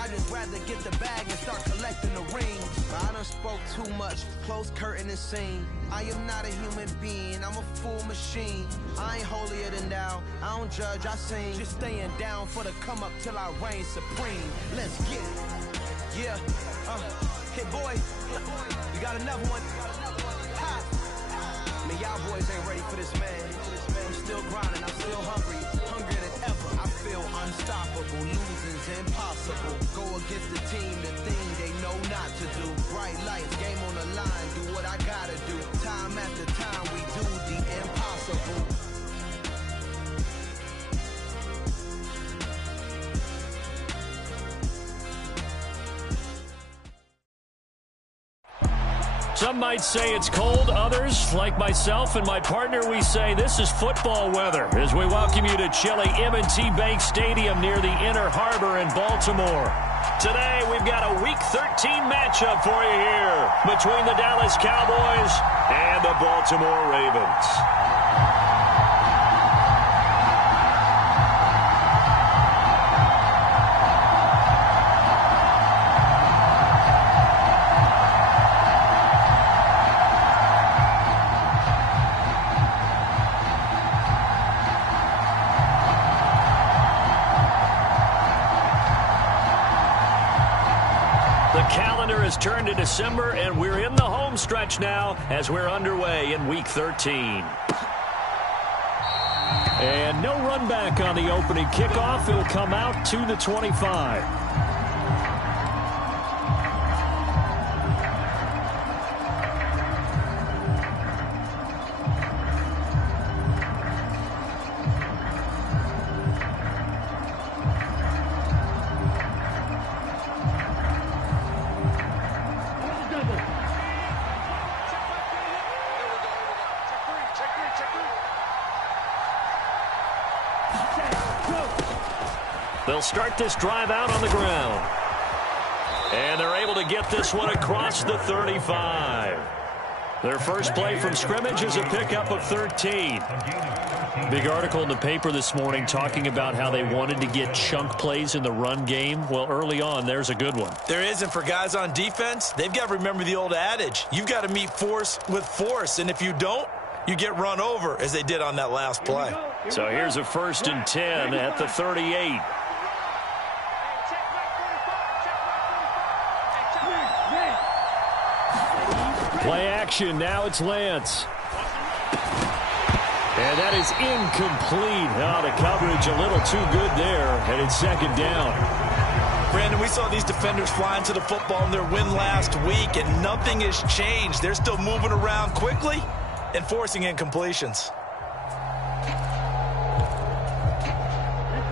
I'd just rather get the bag and start collecting the rings. But I done spoke too much, close curtain and scene. I am not a human being, I'm a full machine. I ain't holier than thou, I don't judge, I sing. Just staying down for the come up till I reign supreme. Let's get it. Yeah, hey boy, you got another one. Ha. Man, y'all boys ain't ready for this, man. I'm still grinding, I'm still hungry, hungrier than ever. I feel unstoppable, losing's impossible. Go against the team, the thing they know not to do. Bright lights, game on the line, do what I gotta do. Time after time, we do the impossible. Some might say it's cold. Others, like myself and my partner, we say this is football weather as we welcome you to chilly M&T Bank Stadium near the Inner Harbor in Baltimore. Today, we've got a Week 13 matchup for you here between the Dallas Cowboys and the Baltimore Ravens. Turned to December, and we're in the home stretch now as we're underway in Week 13. And no run back on the opening kickoff. It'll come out to the 25. They'll start this drive out on the ground. And they're able to get this one across the 35. Their first play from scrimmage is a pickup of 13. Big article in the paper this morning talking about how they wanted to get chunk plays in the run game. Well, early on, there's a good one. There isn't for guys on defense. They've got to remember the old adage. You've got to meet force with force, and if you don't, you get run over, as they did on that last play. So here's a 1st and 10 at the 38. Play action. Now it's Lance. And that is incomplete. Oh, the coverage a little too good there. And it's 2nd down. Brandon, we saw these defenders flying to the football in their win last week, and nothing has changed. They're still moving around quickly and forcing incompletions.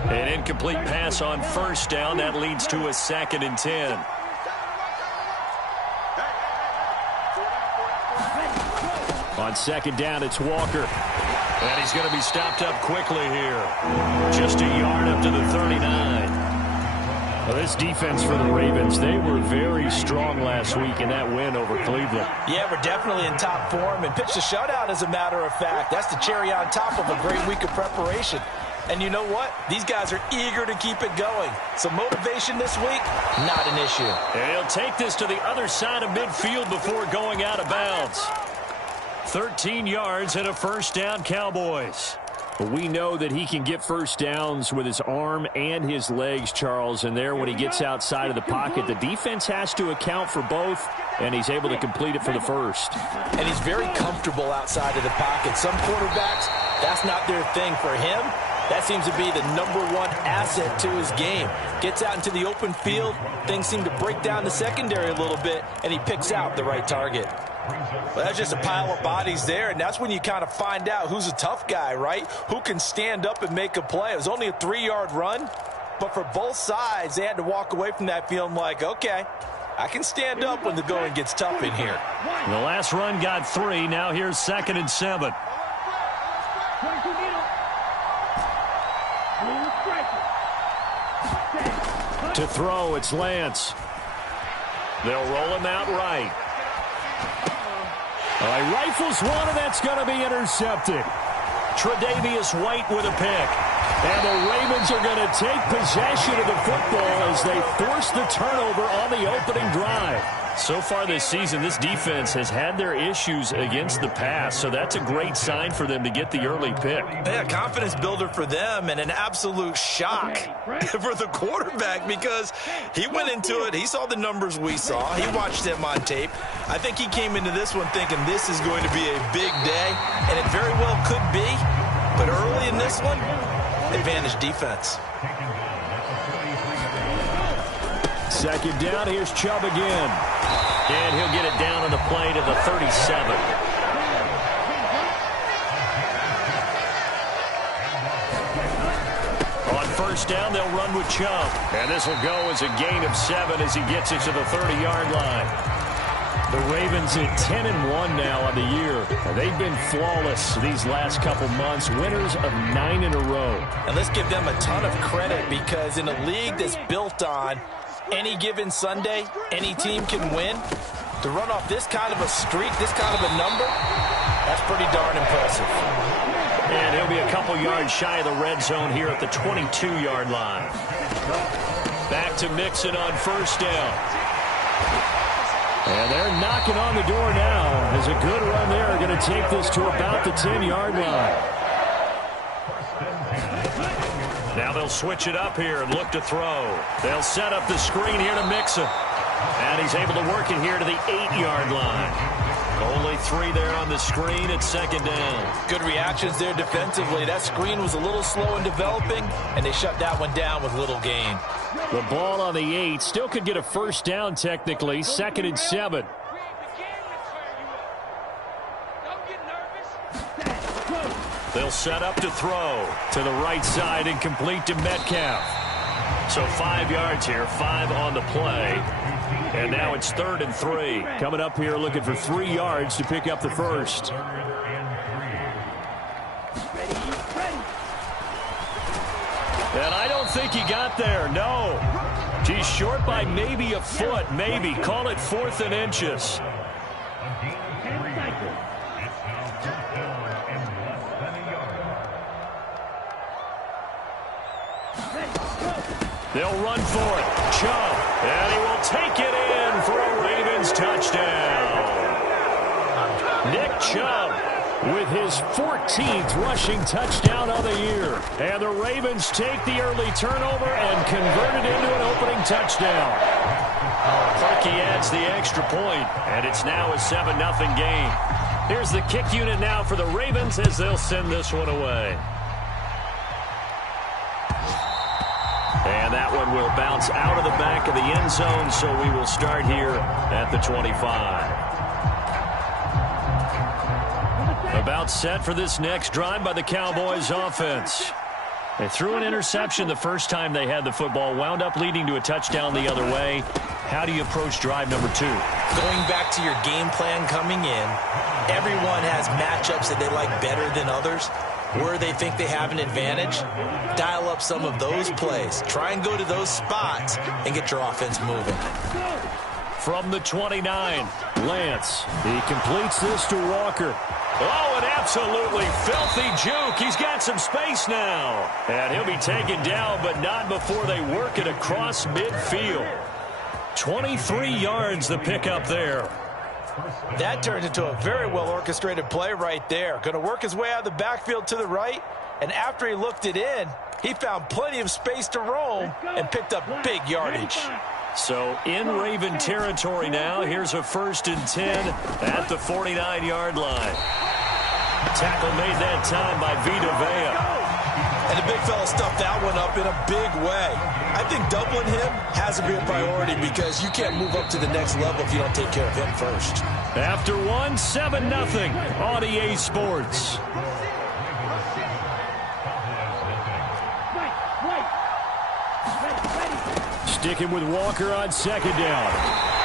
An incomplete pass on 1st down. That leads to a 2nd and 10. On 2nd down, it's Walker. And he's going to be stopped up quickly here. Just a yard up to the 39. Well, this defense for the Ravens, they were very strong last week in that win over Cleveland. Yeah, we're definitely in top form and pitched a shutout, as a matter of fact. That's the cherry on top of a great week of preparation. And you know what? These guys are eager to keep it going. So motivation this week, not an issue. And he'll take this to the other side of midfield before going out of bounds. 13 yards and a 1st down, Cowboys. But we know that he can get 1st downs with his arm and his legs, Charles. And there, when he gets outside of the pocket, the defense has to account for both, and he's able to complete it for the 1st. And he's very comfortable outside of the pocket. Some quarterbacks, that's not their thing. For him, that seems to be the #1 asset to his game. Gets out into the open field, things seem to break down the secondary a little bit, and he picks out the right target. Well, that's just a pile of bodies there, and that's when you kind of find out who's a tough guy, right? Who can stand up and make a play. It was only a 3-yard run, but for both sides, they had to walk away from that feeling like, okay, I can stand up when the going gets tough in here. The last run got 3. Now here's 2nd and 7. To throw, it's Lance. They'll roll him out right. All right, rifles one, and that's going to be intercepted. Tre'Davious White with a pick. And the Ravens are going to take possession of the football as as they force the turnover on the opening drive. So far this season, this defense has had their issues against the pass, so that's a great sign for them to get the early pick. Yeah, confidence builder for them and an absolute shock for the quarterback because he went into it. He saw the numbers we saw. He watched them on tape. I think he came into this one thinking this is going to be a big day, and it very well could be. But early in this one, advantage defense. Second down, here's Chubb again. And he'll get it down on the play to the 37. On first down, they'll run with Chubb. And this will go as a gain of 7 as he gets it to the 30-yard line. The Ravens at 10-1 now on the year. And they've been flawless these last couple months, winners of 9 in a row. And let's give them a ton of credit because in a league that's built on any given Sunday, any team can win. To run off this kind of a streak, this kind of a number, that's pretty darn impressive. And he'll be a couple yards shy of the red zone here at the 22-yard line. Back to Mixon on first down. And they're knocking on the door now. As a good run there, going to take this to about the 10-yard line. Now they'll switch it up here and look to throw. They'll set up the screen here to Mixon. And he's able to work it here to the 8-yard line. Only 3 there on the screen at second down. Good reactions there defensively. That screen was a little slow in developing, and they shut that one down with little gain. The ball on the 8. Still could get a first down technically. 2nd and 7. They'll set up to throw to the right side and complete to Metcalf. So 5 yards here, 5 on the play. And now it's 3rd and 3. Coming up here looking for 3 yards to pick up the first. And I don't think he got there, no. He's short by maybe a foot, maybe. Call it 4th and inches. They'll run for it. Chubb. And he will take it in for a Ravens touchdown. Nick Chubb with his 14th rushing touchdown of the year. And the Ravens take the early turnover and convert it into an opening touchdown. Clarkey adds the extra point, and it's now a 7-0 game. Here's the kick unit now for the Ravens as they'll send this one away. And that one will bounce out of the back of the end zone, so we will start here at the 25. About set for this next drive by the Cowboys offense. They threw an interception the first time they had the football, wound up leading to a touchdown the other way. How do you approach drive number 2? Going back to your game plan coming in, everyone has matchups that they like better than others. Where they think they have an advantage, dial up some of those plays. Try and go to those spots and get your offense moving. From the 29, Lance. He completes this to Walker. Oh, an absolutely filthy juke. He's got some space now. And he'll be taken down, but not before they work it across midfield. 23 yards the pickup there. That turns into a very well-orchestrated play right there. Going to work his way out of the backfield to the right, and after he looked it in, he found plenty of space to roam and picked up big yardage. So in Raven territory now, here's a 1st and 10 at the 49-yard line. Tackle made that time by Vita Vea. And the big fella stuffed that one up in a big way. I think doubling him has to be a priority because you can't move up to the next level if you don't take care of him first. After 7-0 on EA Sports. Sticking with Walker on 2nd down.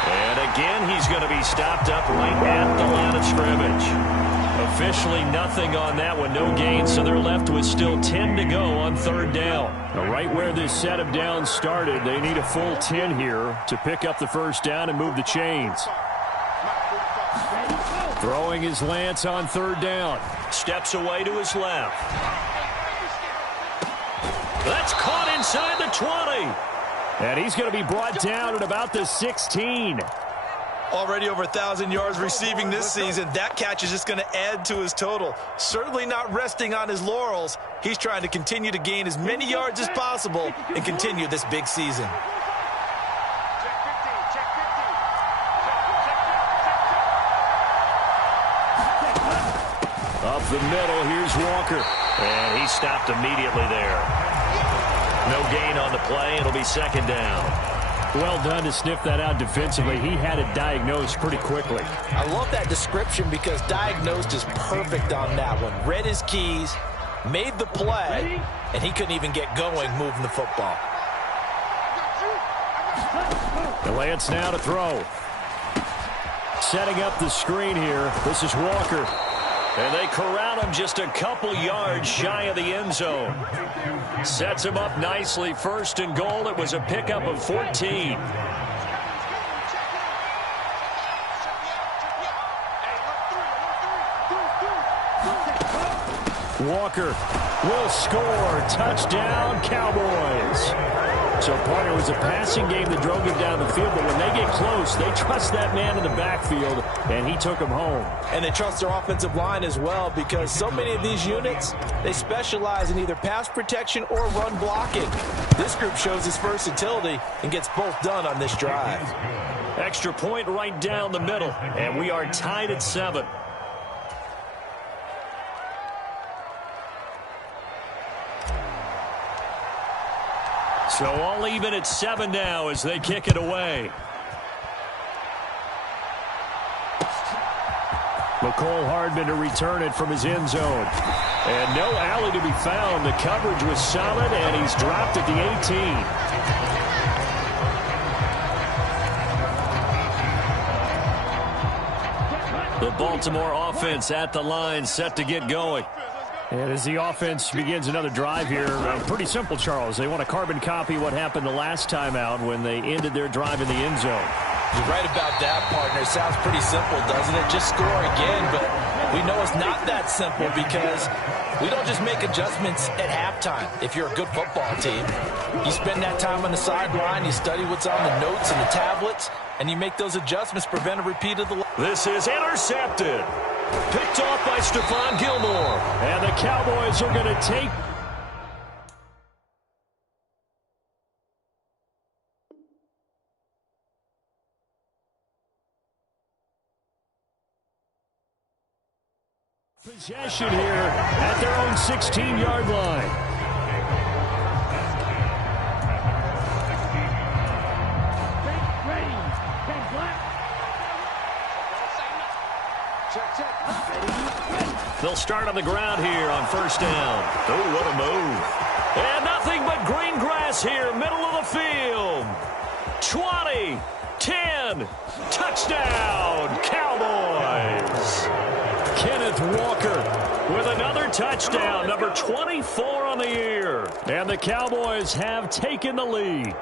And again, he's going to be stopped up right at the line of scrimmage. Officially nothing on that one, no gain, so they're left with still 10 to go on 3rd down. Now, right where this set of downs started, they need a full 10 here to pick up the first down and move the chains. Throwing his Lance on 3rd down. Steps away to his left. That's caught inside the 20. And he's going to be brought down at about the 16. Already over 1,000 yards receiving this season. That catch is just going to add to his total. Certainly not resting on his laurels. He's trying to continue to gain as many yards as possible and continue this big season. Up the middle, here's Walker. And he stopped immediately there. No gain on the play. It'll be second down. Well done to sniff that out defensively. He had it diagnosed pretty quickly. I love that description because diagnosed is perfect on that one. Read his keys, made the play, and he couldn't even get going moving the football. The Lance now to throw. Setting up the screen here. This is Walker. And they corral him just a couple yards shy of the end zone. Sets him up nicely. First and goal. It was a pickup of 14. Walker will score. Touchdown, Cowboys. So, partner, it was a passing game that drove him down the field, but when they get close, they trust that man in the backfield, and he took him home. And they trust their offensive line as well because so many of these units, they specialize in either pass protection or run blocking. This group shows its versatility and gets both done on this drive. Extra point right down the middle, and we are tied at 7. So all even at 7 now as they kick it away. McCole Hardman to return it from his end zone. And no alley to be found. The coverage was solid, and he's dropped at the 18. The Baltimore offense at the line, set to get going. And as the offense begins another drive here, pretty simple, Charles. They want to carbon copy what happened the last time out when they ended their drive in the end zone. You're right about that, partner. Sounds pretty simple, doesn't it? Just score again, but we know it's not that simple because we don't just make adjustments at halftime if you're a good football team. You spend that time on the sideline, you study what's on the notes and the tablets, and you make those adjustments, prevent a repeat of the... This is intercepted. Picked off by Stephon Gilmore. And the Cowboys are going to take... possession here at their own 16-yard line. They'll start on the ground here on first down. Oh, what a move. And nothing but green grass here, middle of the field. 20, 10, touchdown, Cowboys. Kenneth Walker with another touchdown, number 24 on the year. And the Cowboys have taken the lead.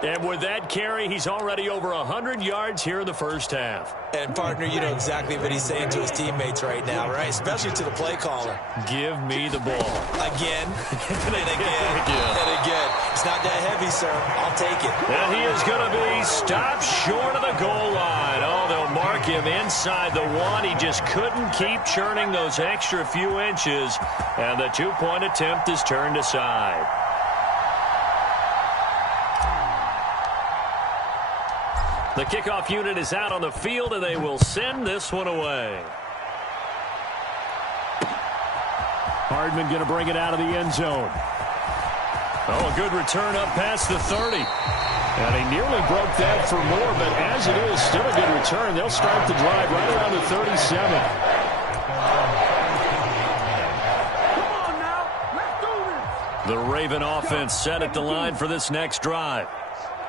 And with that carry, he's already over 100 yards here in the first half. And, partner, you know exactly what he's saying to his teammates right now, right? Especially to the play caller. Give me the ball. Again, and again, and again. It's not that heavy, sir. I'll take it. And he is going to be stopped short of the goal line. Oh, they'll mark him inside the 1. He just couldn't keep churning those extra few inches. And the two-point attempt is turned aside. The kickoff unit is out on the field, and they will send this one away. Hardman going to bring it out of the end zone. Oh, a good return up past the 30. And he nearly broke that for more, but as it is, still a good return. They'll start the drive right around the 37. The Raven offense set at the line for this next drive.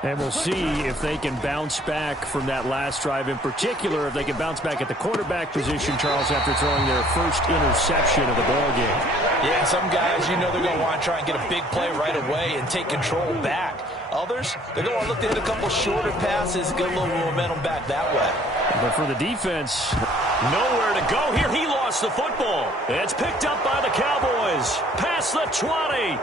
And we'll see if they can bounce back from that last drive. In particular, if they can bounce back at the quarterback position, Charles, after throwing their first interception of the ball game. Yeah, some guys, you know they're going to want to try and get a big play right away and take control back. Others, they're going to look to hit a couple shorter passes and get a little momentum back that way. But for the defense, nowhere to go here. He lost the football. It's picked up by the Cowboys. Past the 20.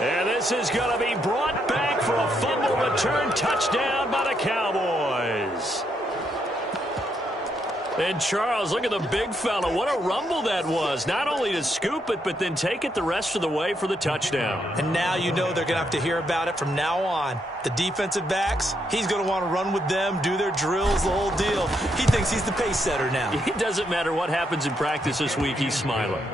And this is going to be brought back for a fumble return touchdown by the Cowboys. And Charles, look at the big fella. What a rumble that was. Not only to scoop it, but then take it the rest of the way for the touchdown. And now you know they're going to have to hear about it from now on. The defensive backs, he's going to want to run with them, do their drills, the whole deal. He thinks he's the pace setter now. It doesn't matter what happens in practice this week, he's smiling.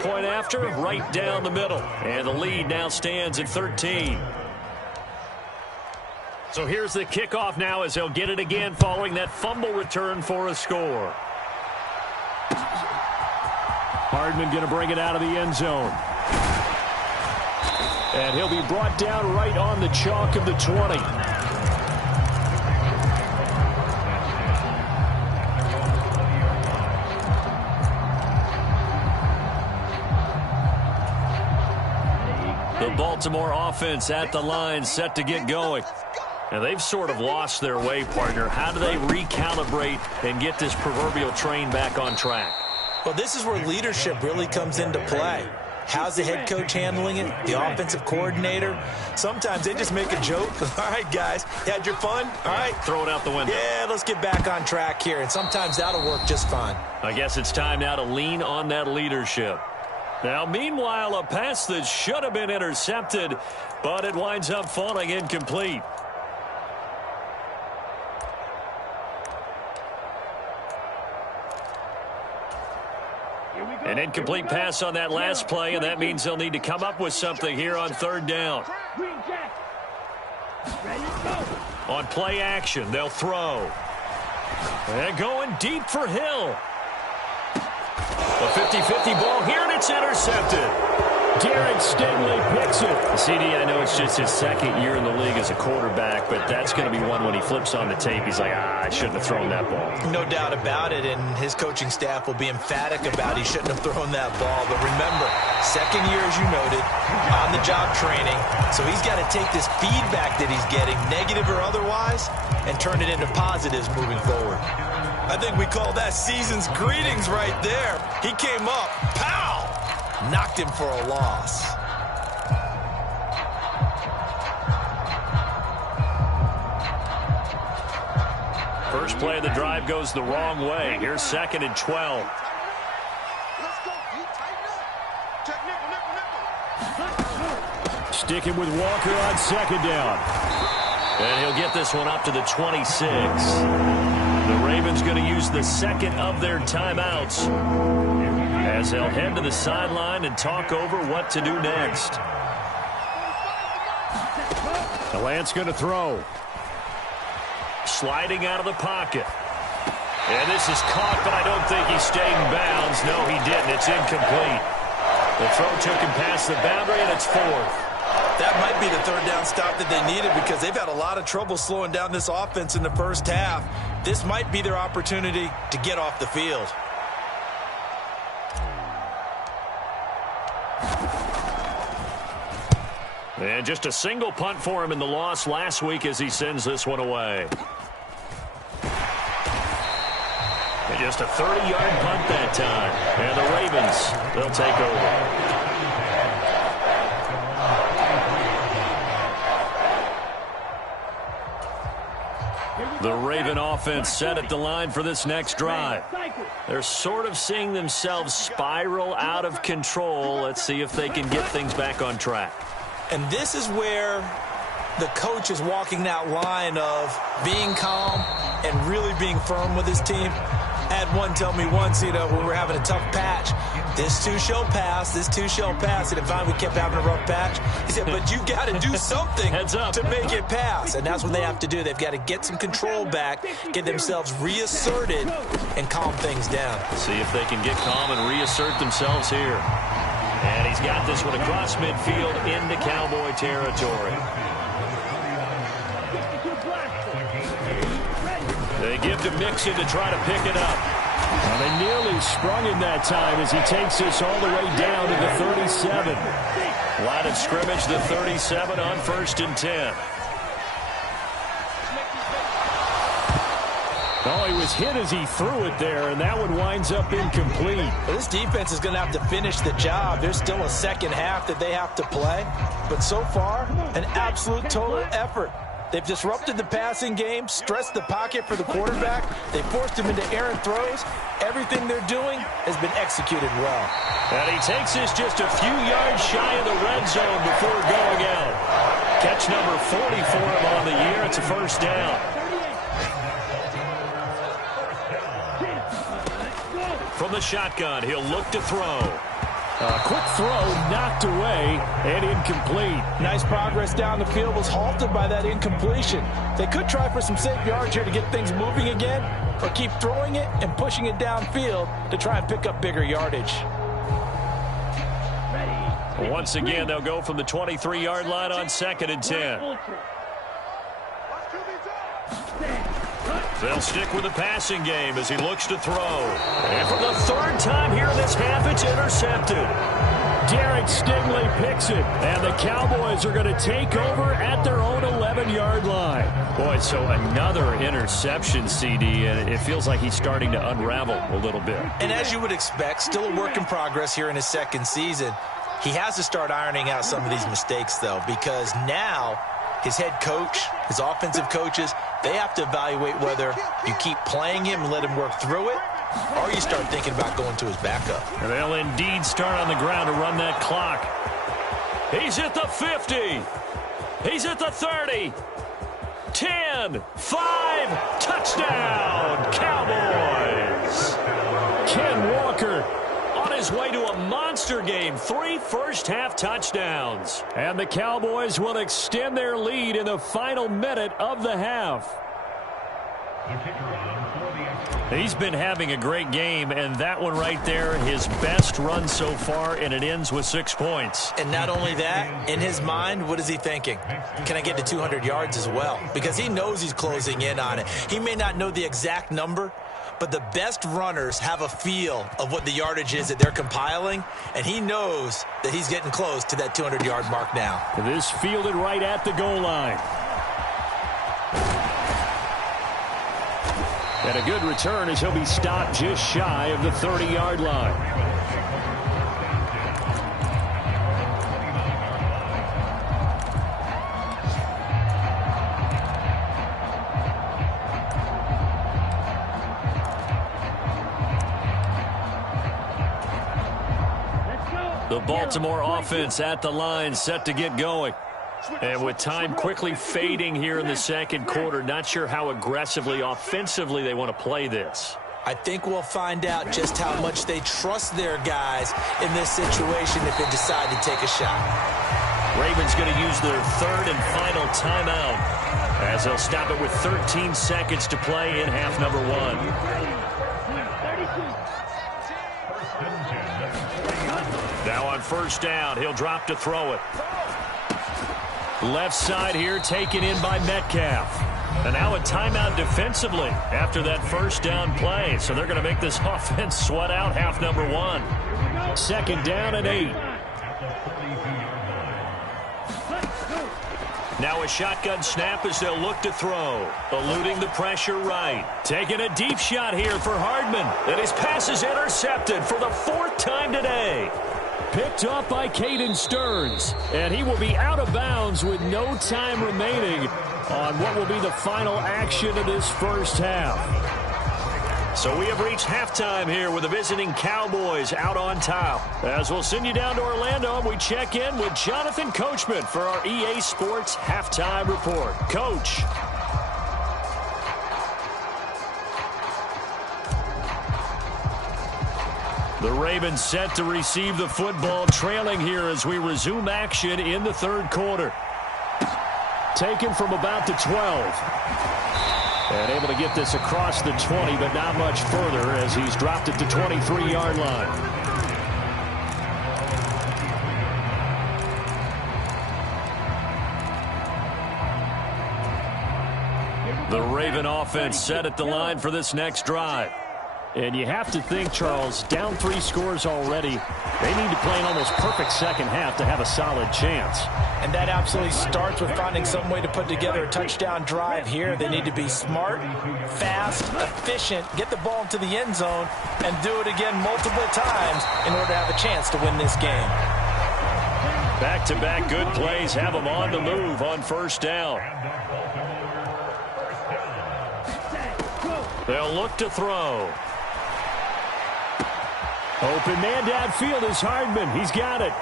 Point after, right down the middle. And the lead now stands at 13. So here's the kickoff now as they'll get it again following that fumble return for a score. Hardman going to bring it out of the end zone. And he'll be brought down right on the chalk of the 20. The Baltimore offense at the line, set to get going. And they've sort of lost their way, partner. How do they recalibrate and get this proverbial train back on track? Well, this is where leadership really comes into play. How's the head coach handling it? The offensive coordinator? Sometimes they just make a joke. All right, guys, you had your fun? All right. Throw it out the window. Yeah, let's get back on track here. And sometimes that'll work just fine. I guess it's time now to lean on that leadership. Now, meanwhile, a pass that should have been intercepted, but it winds up falling incomplete. An incomplete pass on that last play, and that means they'll need to come up with something here on third down. On play action, they'll throw. And going deep for Hill. A 50-50 ball here, and it's intercepted. Derek Stingley picks it. CD, I know it's just his second year in the league as a quarterback, but that's going to be one when he flips on the tape. He's like, I shouldn't have thrown that ball. No doubt about it, and his coaching staff will be emphatic about he shouldn't have thrown that ball. But remember, second year, as you noted, on-the-job training, so he's got to take this feedback that he's getting, negative or otherwise, and turn it into positives moving forward. I think we call that season's greetings right there. He came up, pow! Knocked him for a loss. First play of the drive goes the wrong way. Here's 2nd and 12. Sticking with Walker on 2nd down. And he'll get this one up to the 26. The Ravens going to use the second of their timeouts as they'll head to the sideline and talk over what to do next. Lance going to throw. Sliding out of the pocket. And this is caught, but I don't think he stayed in bounds. No, he didn't. It's incomplete. The throw took him past the boundary, and it's 4th. That might be the third down stop that they needed because they've had a lot of trouble slowing down this offense in the first half. This might be their opportunity to get off the field. And just a single punt for him in the loss last week as he sends this one away. And just a 30-yard punt that time. And the Ravens, they'll take over. The Raven offense set at the line for this next drive. They're sort of seeing themselves spiral out of control. Let's see if they can get things back on track. And this is where the coach is walking that line of being calm and really being firm with his team. I had one tell me once, when we were having a tough patch, this too shall pass, this too shall pass. And finally we kept having a rough patch. He said, but you got to do something to make it pass. And that's what they have to do. They've got to get some control back, get themselves reasserted, and calm things down. See if they can get calm and reassert themselves here. And he's got this one across midfield into Cowboy territory. They give to Mixon to try to pick it up. Well, they nearly sprung him that time as he takes this all the way down to the 37. Line of scrimmage, the 37 on 1st and 10. Oh, he was hit as he threw it there, and that one winds up incomplete. Well, this defense is going to have to finish the job. There's still a second half that they have to play. But so far, an absolute total effort. They've disrupted the passing game, stressed the pocket for the quarterback. They forced him into errant throws. Everything they're doing has been executed well. And he takes this just a few yards shy of the red zone before going out. Catch number 40 for him on the year. It's a first down. From the shotgun, he'll look to throw. A quick throw knocked away and incomplete. Nice progress down the field, was halted by that incompletion. They could try for some safe yards here to get things moving again, or keep throwing it and pushing it downfield to try and pick up bigger yardage. Once again, they'll go from the 23-yard line on 2nd and 10. They'll stick with the passing game as he looks to throw. And for the third time here in this half, it's intercepted. Derek Stingley picks it, and the Cowboys are going to take over at their own 11-yard line. Boy, so another interception, CD, and it feels like he's starting to unravel a little bit. And as you would expect, still a work in progress here in his second season. He has to start ironing out some of these mistakes, though, because now his head coach, his offensive coaches, they have to evaluate whether you keep playing him and let him work through it, or you start thinking about going to his backup. And they'll indeed start on the ground to run that clock. He's at the 50. He's at the 30. 10, 5, touchdown, Cowboys. Ken Walker on his way to a monster game. 3 first-half touchdowns. And the Cowboys will extend their lead in the final minute of the half. He's been having a great game, and that one right there, his best run so far, and it ends with 6 points. And not only that, in his mind, what is he thinking? Can I get to 200 yards as well? Because he knows he's closing in on it. He may not know the exact number, but the best runners have a feel of what the yardage is that they're compiling, and he knows that he's getting close to that 200-yard mark now. This fielded right at the goal line. And a good return as he'll be stopped just shy of the 30-yard line. The Baltimore offense at the line, set to get going. And with time quickly fading here in the second quarter, not sure how aggressively, offensively they want to play this. I think we'll find out just how much they trust their guys in this situation if they decide to take a shot. Ravens going to use their third and final timeout as they'll stop it with 13 seconds to play in half number 1. Now on first down, he'll drop to throw it. Left side here taken in by Metcalf. And now a timeout defensively after that first down play. So they're going to make this offense sweat out half number 1. 2nd down and 8. Now a shotgun snap as they'll look to throw. Eluding the pressure right. Taking a deep shot here for Hardman. And his pass is intercepted for the 4th time today. Picked up by Caden Stearns, and he will be out of bounds with no time remaining on what will be the final action of this first half. So we have reached halftime here with the visiting Cowboys out on top. As we'll send you down to Orlando, we check in with Jonathan Coachman for our EA Sports Halftime Report. Coach. The Ravens set to receive the football, trailing here as we resume action in the third quarter. Taken from about the 12. And able to get this across the 20, but not much further as he's dropped it to 23-yard line. The Raven offense set at the line for this next drive. And you have to think, Charles, down 3 scores already. They need to play an almost perfect second half to have a solid chance. And that absolutely starts with finding some way to put together a touchdown drive here. They need to be smart, fast, efficient, get the ball into the end zone, and do it again multiple times in order to have a chance to win this game. Back-to-back good plays have them on the move on first down. They'll look to throw. Open man downfield is Hardman. He's got it.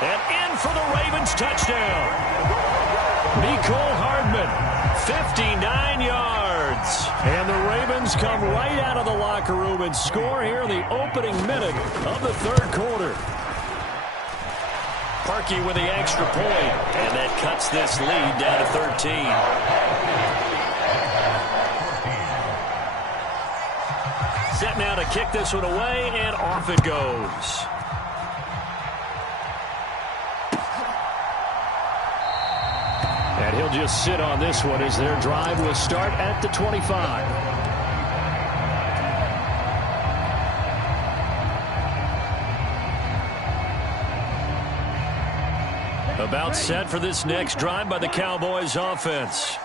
And in for the Ravens touchdown. Mecole Hardman, 59 yards. And the Ravens come right out of the locker room and score here in the opening minute of the third quarter. Parkey with the extra point, and that cuts this lead down to 13. Set now to kick this one away, and off it goes. And he'll just sit on this one as their drive will start at the 25. About set for this next drive by the Cowboys offense.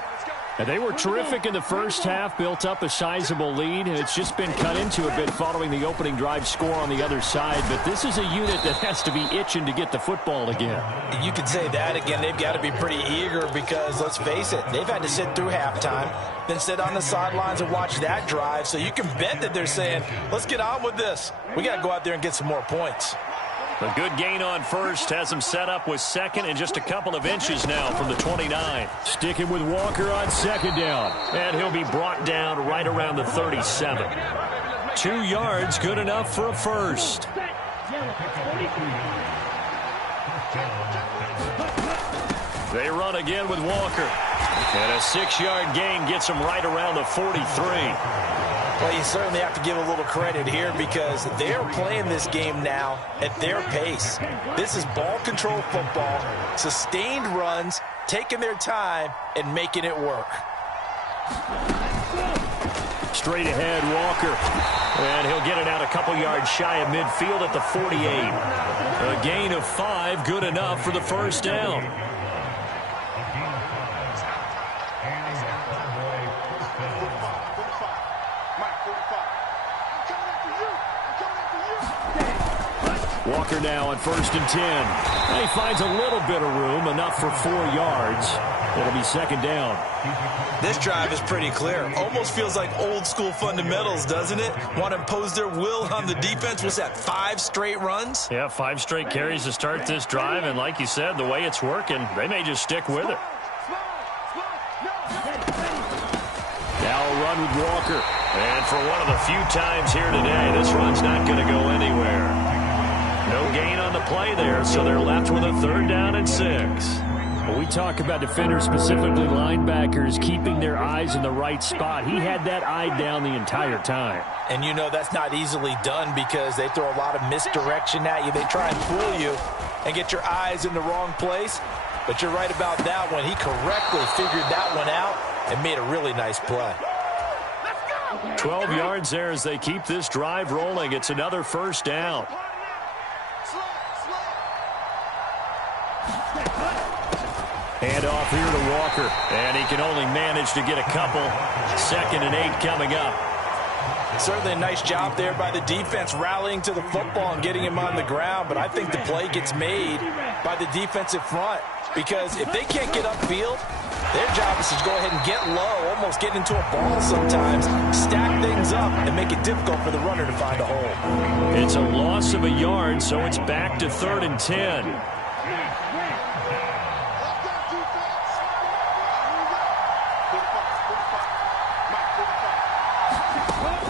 And they were terrific in the first half, built up a sizable lead, and it's just been cut into a bit following the opening drive score on the other side. But this is a unit that has to be itching to get the football again. You could say that again. They've got to be pretty eager because, let's face it, they've had to sit through halftime, then sit on the sidelines and watch that drive. So you can bet that they're saying, let's get on with this. We got to go out there and get some more points. A good gain on first has him set up with second and just a couple of inches now from the 29. Sticking with Walker on second down. And he'll be brought down right around the 37. 2 yards, good enough for a first. They run again with Walker. And a 6-yard gain gets him right around the 43. Well, you certainly have to give a little credit here because they're playing this game now at their pace. This is ball control football, sustained runs, taking their time, and making it work. Straight ahead, Walker. And he'll get it out a couple yards shy of midfield at the 48. A gain of 5, good enough for the first down. Walker now on 1st and 10. And he finds a little bit of room, enough for 4 yards. It'll be second down. This drive is pretty clear. Almost feels like old school fundamentals, doesn't it? Want to impose their will on the defense. What's that, 5 straight runs? Yeah, 5 straight carries to start this drive. And like you said, the way it's working, they may just stick with it. Now a run with Walker. And for one of the few times here today, this run's not going to go anywhere. No gain on the play there, so they're left with a 3rd down and 6. When we talk about defenders, specifically linebackers, keeping their eyes in the right spot, he had that eye down the entire time. And you know that's not easily done because they throw a lot of misdirection at you. They try and fool you and get your eyes in the wrong place. But you're right about that one. He correctly figured that one out and made a really nice play. 12 yards there as they keep this drive rolling. It's another first down. Hand off here to Walker. And he can only manage to get a couple. 2nd and 8 coming up. Certainly a nice job there by the defense rallying to the football and getting him on the ground. But I think the play gets made by the defensive front. Because if they can't get upfield, their job is to go ahead and get low, almost get into a ball sometimes, stack things up, and make it difficult for the runner to find a hole. It's a loss of a yard, so it's back to 3rd and 10.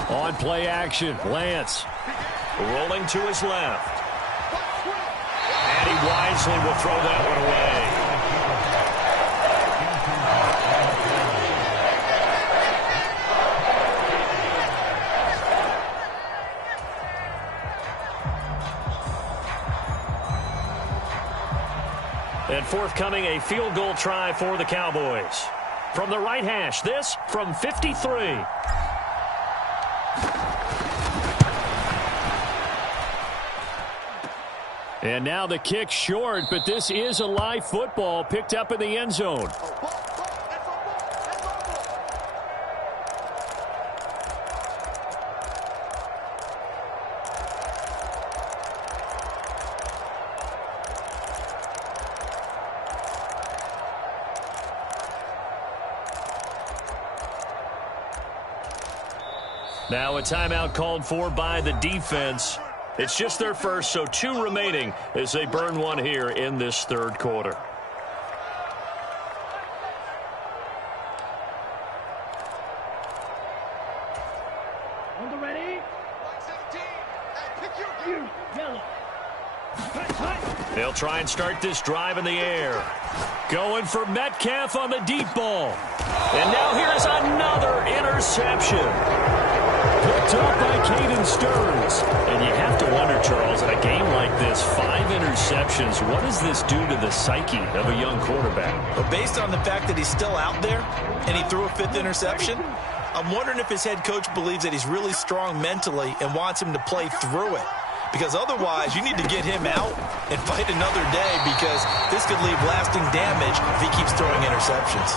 On play action, Lance. Rolling to his left. And he wisely will throw that one away. And forthcoming, a field goal try for the Cowboys. From the right hash, this from 53. And now the kick short, but this is a live football picked up in the end zone. Now a timeout called for by the defense. It's just their first, so 2 remaining as they burn one here in this third quarter. On the ready. 17. Hey, pick your yellow. They'll try and start this drive in the air. Going for Metcalf on the deep ball. And now here's another interception. Picked up by Caden Stearns. And you have to wonder, Charles, in a game like this, 5 interceptions, what does this do to the psyche of a young quarterback? But based on the fact that he's still out there and he threw a 5th interception, I'm wondering if his head coach believes that he's really strong mentally and wants him to play through it. Because otherwise, you need to get him out and fight another day, because this could leave lasting damage if he keeps throwing interceptions.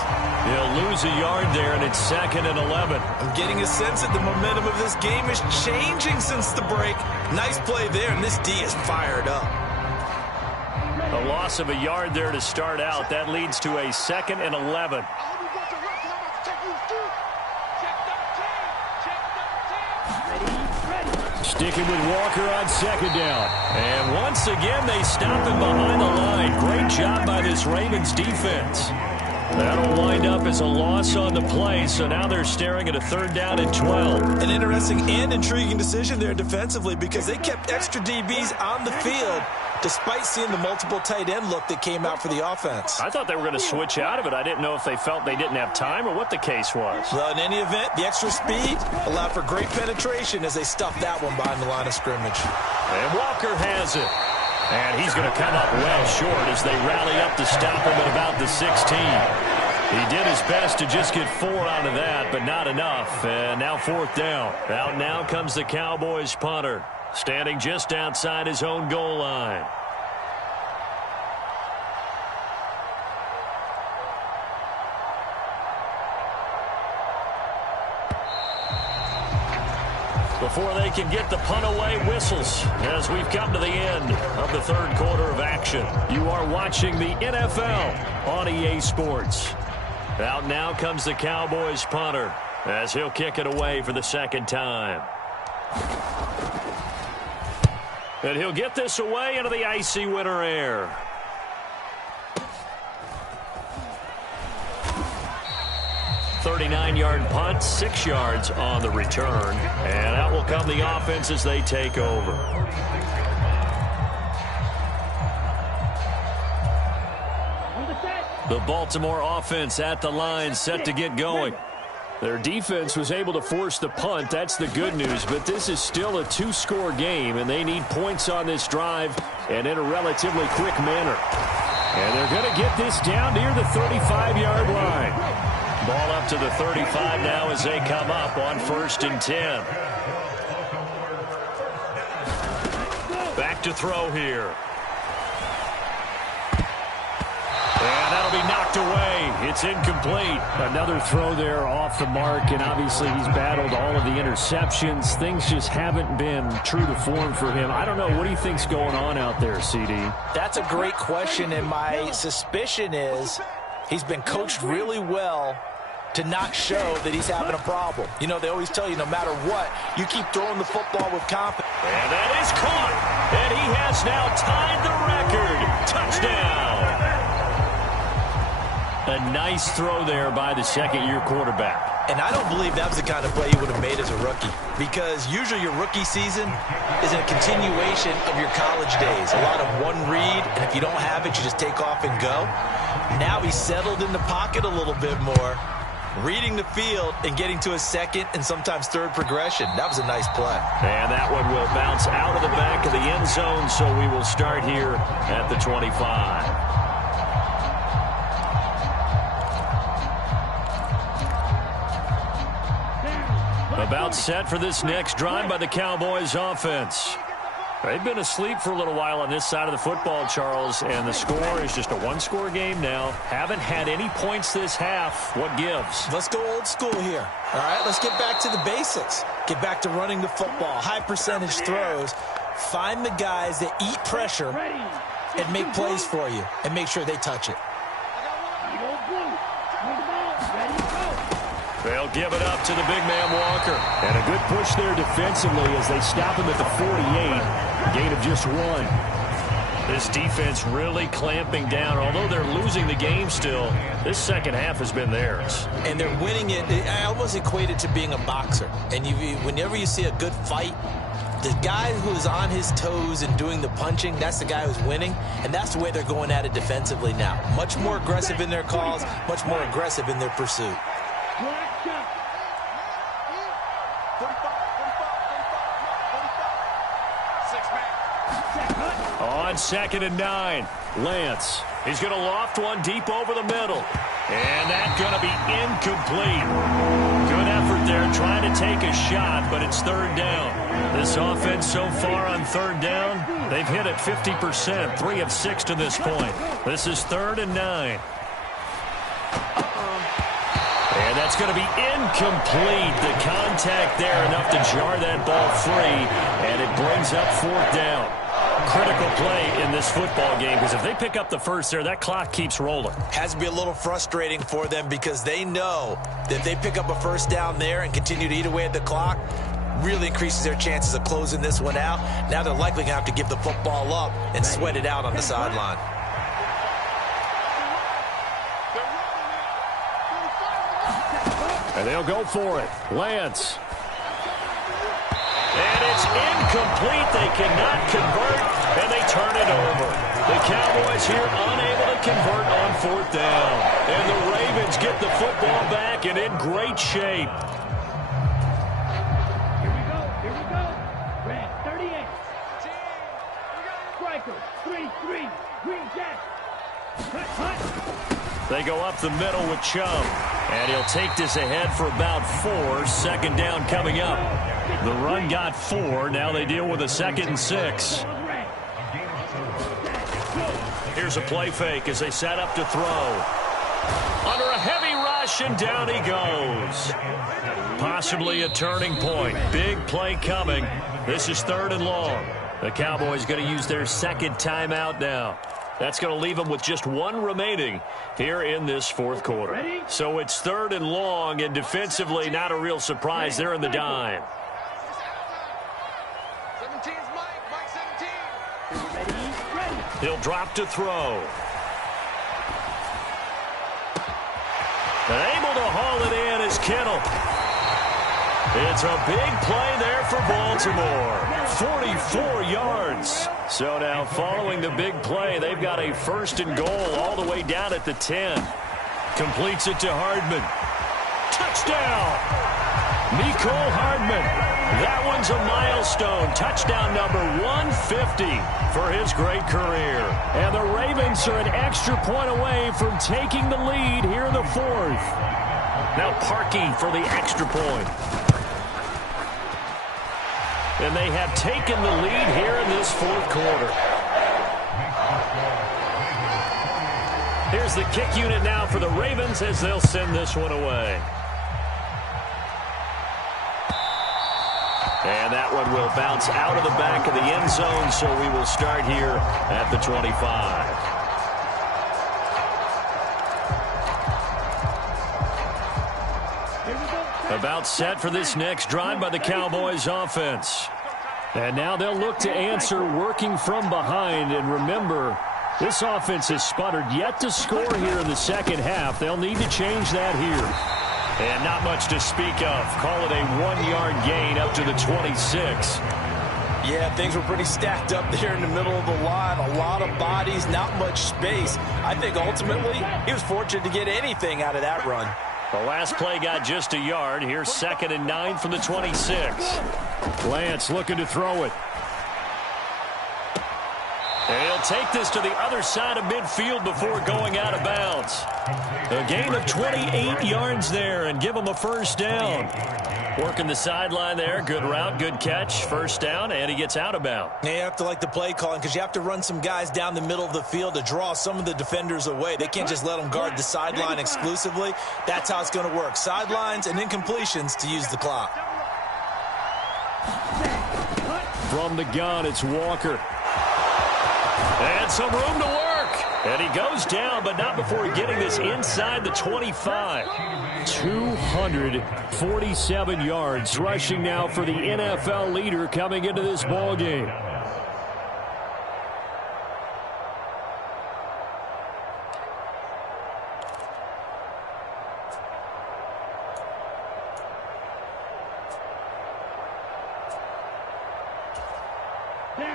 He'll lose a yard there, and it's 2nd and 11. I'm getting a sense that the momentum of this game is changing since the break. Nice play there, and this D is fired up. A loss of a yard there to start out. That leads to a 2nd and 11. Sticking with Walker on 2nd down. And once again, they stop him behind the line. Great job by this Ravens defense. That'll wind up as a loss on the play, so now they're staring at a 3rd down and 12. An interesting and intriguing decision there defensively, because they kept extra DBs on the field despite seeing the multiple tight end look that came out for the offense. I thought they were going to switch out of it. I didn't know if they felt they didn't have time or what the case was. Well, in any event, the extra speed allowed for great penetration as they stuffed that one behind the line of scrimmage. And Walker has it. And he's going to come up well short as they rally up to stop him at about the 16. He did his best to just get 4 out of that, but not enough. And now 4th down. Out now comes the Cowboys punter, standing just outside his own goal line. Before they can get the punt away, whistles as we've come to the end of the third quarter of action. You are watching the NFL on EA Sports. Out now comes the Cowboys punter as he'll kick it away for the 2nd time. And he'll get this away into the icy winter air. .39-yard punt, 6 yards on the return. And out will come the offense as they take over. The Baltimore offense at the line, set to get going. Their defense was able to force the punt. That's the good news. But this is still a 2-score game, and they need points on this drive and in a relatively quick manner. And they're going to get this down near the 35-yard line. Ball up to the 35 now as they come up on 1st and 10. Back to throw here. And that'll be knocked away. It's incomplete. Another throw there off the mark, and obviously he's battled all of the interceptions. Things just haven't been true to form for him. I don't know. What do you think's going on out there, CD? That's a great question, and my suspicion is he's been coached really well to not show that he's having a problem. You know, they always tell you no matter what, you keep throwing the football with confidence. And that is caught. And he has now tied the record. Touchdown. A nice throw there by the 2nd-year quarterback. And I don't believe that was the kind of play he would have made as a rookie, because usually your rookie season is a continuation of your college days. A lot of one read, and if you don't have it, you just take off and go. Now he's settled in the pocket a little bit more, reading the field and getting to a 2nd and sometimes 3rd progression. That was a nice play. And that one will bounce out of the back of the end zone, so we will start here at the 25. About set for this next drive by the Cowboys offense. They've been asleep for a little while on this side of the football, Charles, and the score is just a one-score game now. Haven't had any points this half. What gives? Let's go old school here. All right, let's get back to the basics. Get back to running the football, high percentage throws. Find the guys that eat pressure and make plays for you and make sure they touch it. They'll give it up to the big man Walker. And a good push there defensively as they stop him at the 48. Gain of just 1. This defense really clamping down. Although they're losing the game still, this second half has been theirs. And they're winning it. I almost equate it to being a boxer. And whenever you see a good fight, the guy who's on his toes and doing the punching, that's the guy who's winning. And that's the way they're going at it defensively now. Much more aggressive in their calls, much more aggressive in their pursuit. On 2nd and 9, Lance. He's going to loft one deep over the middle. And that's going to be incomplete. Good effort there trying to take a shot, but it's 3rd down. This offense so far on 3rd down, they've hit it 50%, 3 of 6 to this point. This is 3rd and 9. And that's going to be incomplete. The contact there enough to jar that ball free, and it brings up 4th down. Critical play in this football game because if they pick up the first there, that clock keeps rolling. Has to be a little frustrating for them because they know that if they pick up a 1st down there and continue to eat away at the clock, really increases their chances of closing this one out. Now they're likely going to have to give the football up and sweat it out on the sideline. And they'll go for it. Lance. And it's incomplete. They cannot convert, and they turn it over. The Cowboys here unable to convert on 4th down. And the Ravens get the football back and in great shape. Here we go. Red 38. Striker 3-3. Green Jack. Cut. They go up the middle with Chubb. And he'll take this ahead for about 4. 2nd down coming up. The run got 4. Now they deal with a 2nd and 6. Here's a play fake as they set up to throw. Under a heavy rush, and down he goes. Possibly a turning point. Big play coming. This is 3rd and long. The Cowboys going to use their 2nd timeout now. That's going to leave them with just 1 remaining here in this 4th quarter. So it's 3rd and long, and defensively, not a real surprise. They're in the dime. 17's Mike 17. He'll drop to throw. And able to haul it in is Kittle. It's a big play there for Baltimore. 44 yards. So now following the big play, they've got a 1st and goal all the way down at the 10. Completes it to Hardman. Touchdown! Nicole Hardman. That one's a milestone. Touchdown number 150 for his great career. And the Ravens are an extra point away from taking the lead here in the 4th. Now Parkey for the extra point. And they have taken the lead here in this 4th quarter. Here's the kick unit now for the Ravens as they'll send this one away. And that one will bounce out of the back of the end zone, so we will start here at the 25. About set for this next drive by the Cowboys offense. And now they'll look to answer working from behind. And remember, this offense has sputtered yet to score here in the 2nd half. They'll need to change that here. And not much to speak of. Call it a 1-yard gain up to the 26. Yeah, things were pretty stacked up there in the middle of the line. A lot of bodies, not much space. I think ultimately he was fortunate to get anything out of that run. The last play got just a yard. Here's 2nd and 9 from the 26. Lance looking to throw it. And he'll take this to the other side of midfield before going out of bounds. A gain of 28 yards there and give him a 1st down. Working the sideline there. Good route, good catch. First down, and he gets out of bounds. Yeah, you have to like the play calling because you have to run some guys down the middle of the field to draw some of the defenders away. They can't just let them guard the sideline exclusively. That's how it's going to work. Sidelines and incompletions to use the clock. From the gun, it's Walker. And some room to work. And he goes down, but not before getting this inside the 25. 247 yards rushing now for the NFL leader coming into this ball game.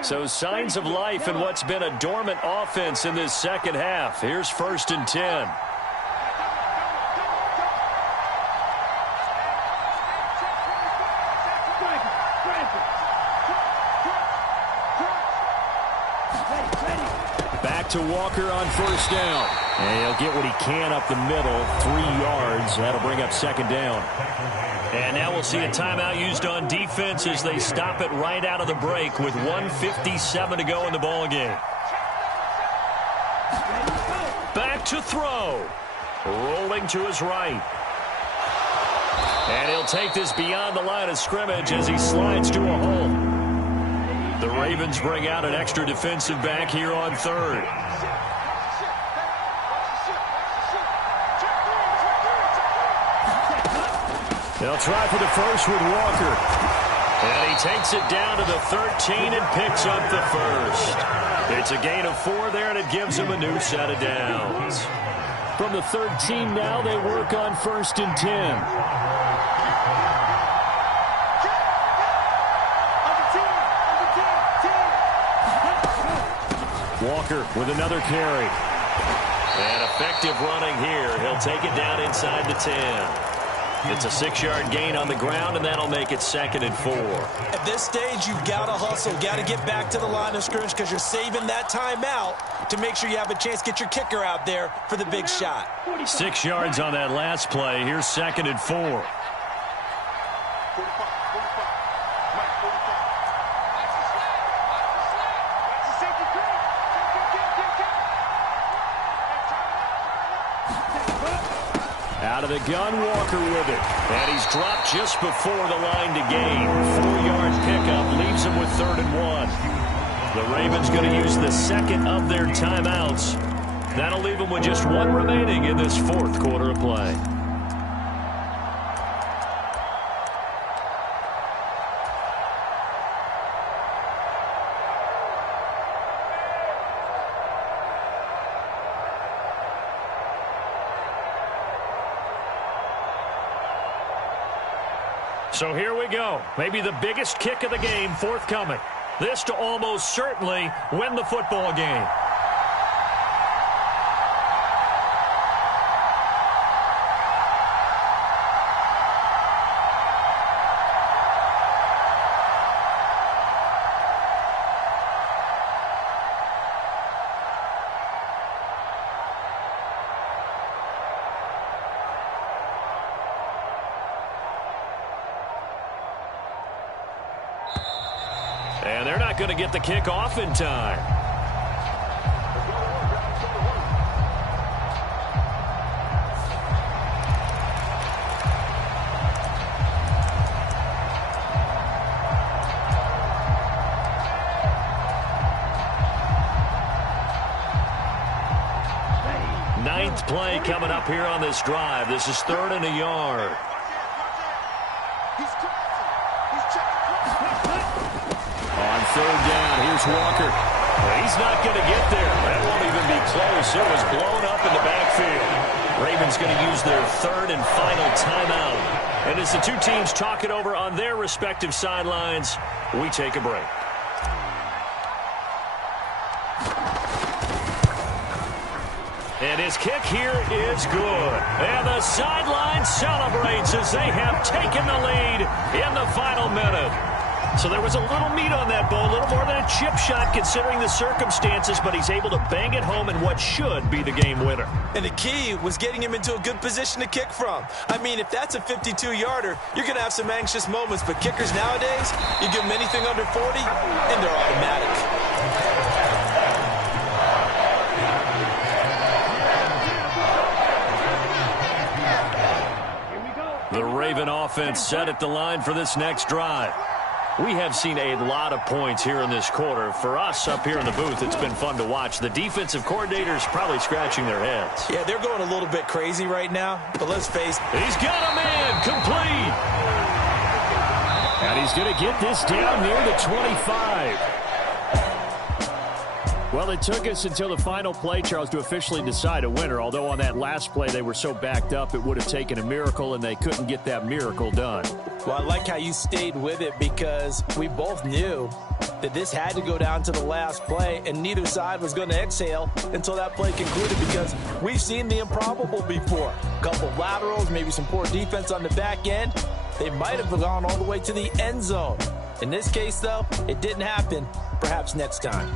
So signs of life in what's been a dormant offense in this second half. Here's 1st and 10. Back to Walker on 1st down. And he'll get what he can up the middle, 3 yards. That'll bring up 2nd down. And now we'll see a timeout used on defense as they stop it right out of the break with 1:57 to go in the ball game. Back to throw. Rolling to his right. And he'll take this beyond the line of scrimmage as he slides to a hole. The Ravens bring out an extra defensive back here on 3rd. They'll try for the first with Walker. And he takes it down to the 13 and picks up the first. It's a gain of 4 there, and it gives him a new set of downs. From the 13 now, they work on 1st and 10. Walker with another carry. And effective running here. He'll take it down inside the 10. It's a 6-yard gain on the ground, and that'll make it 2nd and 4. At this stage, you've got to hustle, got to get back to the line of scrimmage because you're saving that timeout to make sure you have a chance to get your kicker out there for the big shot. 6 yards on that last play. Here's 2nd and 4. Out of the gun, Walker with it. And he's dropped just before the line to gain. 4-yard pickup leaves him with 3rd and 1. The Ravens going to use the 2nd of their timeouts. That'll leave them with just 1 remaining in this 4th quarter of play. So here we go. Maybe the biggest kick of the game forthcoming. This to almost certainly win the football game. And they're not going to get the kick off in time. Ninth play coming up here on this drive. This is 3rd and a yard. On 3rd down, here's Walker. He's not going to get there. That won't even be close. It was blown up in the backfield. Ravens going to use their 3rd and final timeout. And as the two teams talk it over on their respective sidelines, we take a break. And his kick here is good. And the sideline celebrates as they have taken the lead in the final minute. So there was a little meat on that bone, a little more than a chip shot considering the circumstances, but he's able to bang it home in what should be the game winner. And the key was getting him into a good position to kick from. I mean, if that's a 52-yarder, you're going to have some anxious moments, but kickers nowadays, you give them anything under 40, and they're automatic. The Raven offense set at the line for this next drive. We have seen a lot of points here in this quarter. For us up here in the booth, it's been fun to watch. The defensive coordinators probably scratching their heads. Yeah, they're going a little bit crazy right now, but let's face it. He's got a man complete. And he's going to get this down near the 25. Well, it took us until the final play, Charles, to officially decide a winner. Although on that last play they were so backed up, it would have taken a miracle, and they couldn't get that miracle done. Well, I like how you stayed with it because we both knew that this had to go down to the last play, and neither side was going to exhale until that play concluded because we've seen the improbable before. A couple of laterals, maybe some poor defense on the back end. They might have gone all the way to the end zone. In this case, though, it didn't happen. Perhaps next time.